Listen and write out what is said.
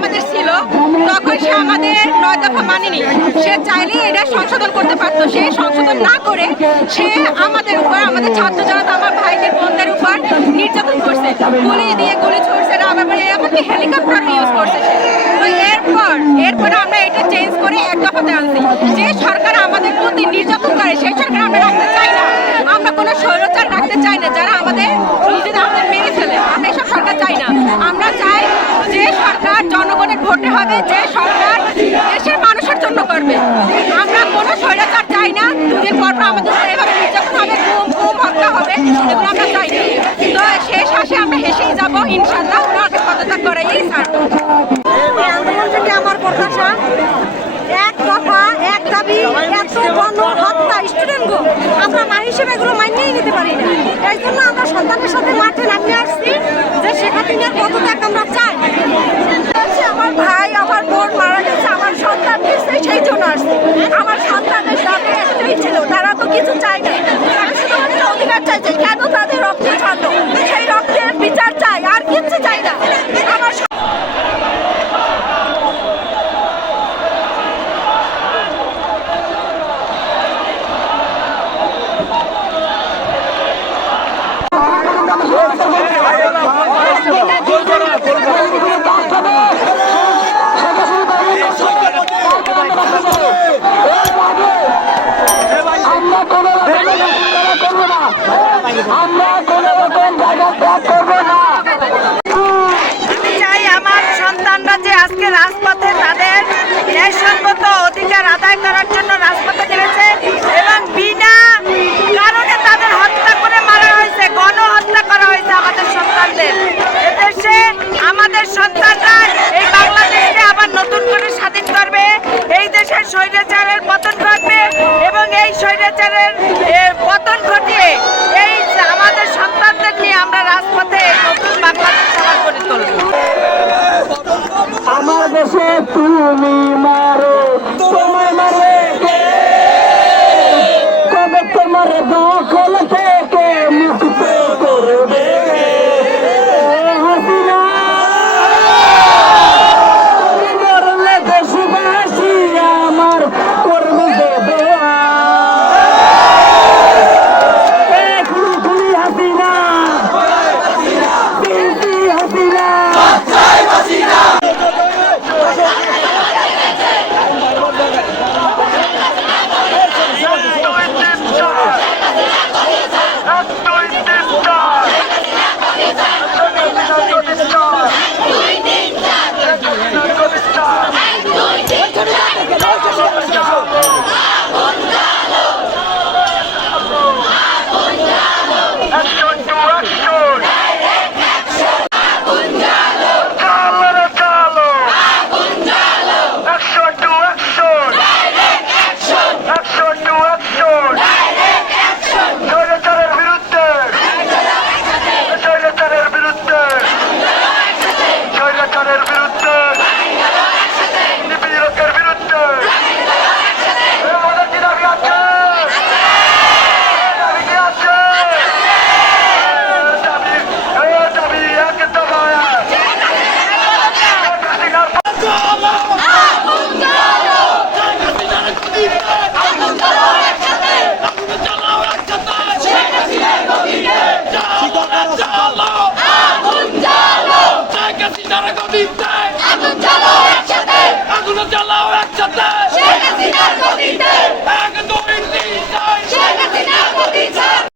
আমাদের ছিল তখন সে আমাদের 9 দফা মানেনি। সে চাইলে এটা সংশোধন করতে পারতো, সে সংশোধন না করে সে আমাদের উপর, আমাদের ছাত্র জনতা, আমার ভাইদের বোনদের উপর নির্যাতন করছে, গুলি দিয়ে গুলি ছুড়ছে, এমনকি হেলিকপ্টার ইউজ করছে। তো এরপর আমরা এটা চেঞ্জ করে 1 দফাতে আনছি। যে সরকার আমাদের প্রতি নির্যাতন করে সেই সরকার আমরা রাখতে চাই না। আমরা কোনো স্বৈরাচার রাখতে চাই না যারা আমাদের নিজেদের আমাদের মেরে ফেলে। আমরা এসব সরকার চাই না। আমরা চাই যে সরকার জনগণের ভোটে হবে, যে সরকার দেশের মানুষের জন্য করবে। আমরা কোনো স্বৈরাচার চাই না। দুদিন পর আমাদের এভাবে নির্যাতন হবে, গুম হত্যা হবে, এগুলো আমরা চাই না। তো শেষ হাসি আমরা হেসেই যাবো ইনশাল্লাহ। ওনাকে পদত্যাগ করাই ছাড়বো। আন্দোলন থেকে আমার প্রত্যাশা 1 দফা 1 দাবি। এত গণহত্যা স্টুডেন্ট গো, আমরা মা হিসেবে এগুলো মানিয়েই নিতে পারি না। এই জন্য আমরা সন্তানের সাথে মাঠে নামিয়ে আসছি যে শেখ হাসিনার পদত্যাগ আমরা চাই। আমার ভাই আমার বোন মারা গেছে, আমার সন্তান দিচ্ছে, সেই জন্য আসছে। আমার সন্তানের দাবি একটাই ছিল, তারা তো কিছু চায় না, তারা শুধুমাত্র অধিকার চাইছে। কেন তাদের রক্ত ছাড়লো, সেই রক্তের বিচার চাই, আর কিছু চাই না। আমার আমি চাই আমার সন্তানরা যে আজকে রাজপথে তাদের ন্যায়সঙ্গত অধিকার আদায় করার জন্য রাজপথে নেমেছে এবং বিনা কারণে তাদের হত্যা করে মারা হয়েছে, গণহত্যা করা হয়েছে আমাদের সন্তানদের। এদেশে আমাদের সন্তানরা এই বাংলাদেশকে আবার নতুন করে স্বাধীন করবে, এই দেশের স্বৈরাচারের পতন করবে এবং এই স্বৈরাচারের পতন ঘটিয়ে এই আমাদের সন্তানদের নিয়ে আমরা রাজপথে নতুন বাংলাদেশ আবার গড়ে তুলব। আমার দেশে তুমি